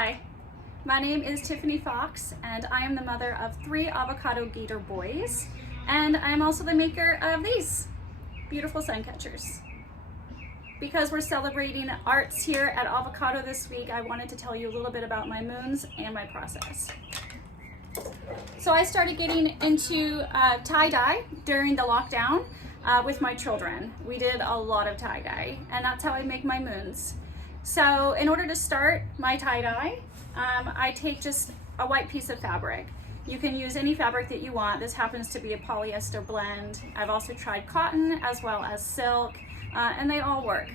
Hi, my name is Tiffany Fox and I am the mother of 3 avocado gator boys, and I'm also the maker of these beautiful sun catchers. Because we're celebrating arts here at Avocado this week, I wanted to tell you a little bit about my moons and my process. So I started getting into tie-dye during the lockdown with my children. We did a lot of tie-dye, and that's how I make my moons. So in order to start my tie-dye, I take just a white piece of fabric. You can use any fabric that you want. This happens to be a polyester blend. I've also tried cotton as well as silk, and they all work.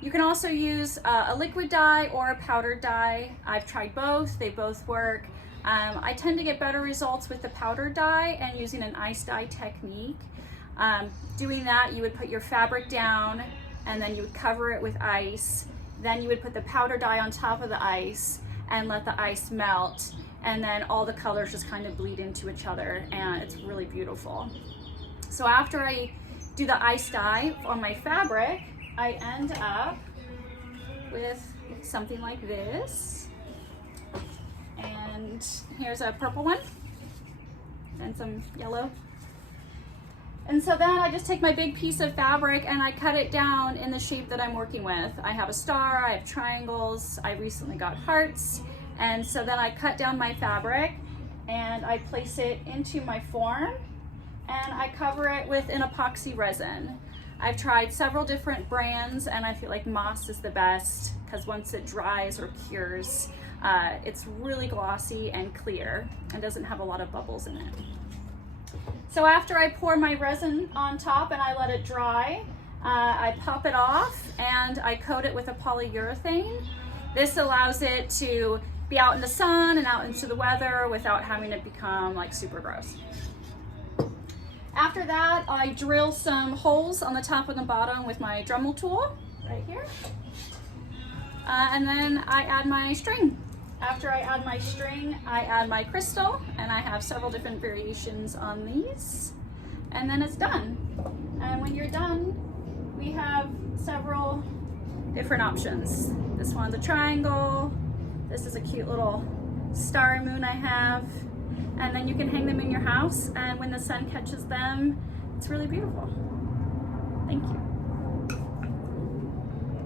You can also use a liquid dye or a powdered dye. I've tried both, they both work. I tend to get better results with the powdered dye and using an ice dye technique. Doing that, you would put your fabric down and then you would cover it with ice. Then you would put the powder dye on top of the ice and let the ice melt, and then all the colors just kind of bleed into each other, and it's really beautiful. So after I do the ice dye on my fabric, I end up with something like this. And here's a purple one and some yellow. And so then I just take my big piece of fabric and I cut it down in the shape that I'm working with. I have a star, I have triangles, I recently got hearts. And so then I cut down my fabric and I place it into my form and I cover it with an epoxy resin. I've tried several different brands and I feel like moss is the best because once it dries or cures, it's really glossy and clear and doesn't have a lot of bubbles in it. So after I pour my resin on top and I let it dry, I pop it off and I coat it with a polyurethane. This allows it to be out in the sun and out into the weather without having it become like super gross. After that, I drill some holes on the top and the bottom with my Dremel tool right here. And then I add my string. After I add my string, I add my crystal, and I have several different variations on these. And then it's done. And when you're done, we have several different options. This one's a triangle. This is a cute little star moon I have. And then you can hang them in your house, and when the sun catches them, it's really beautiful. Thank you.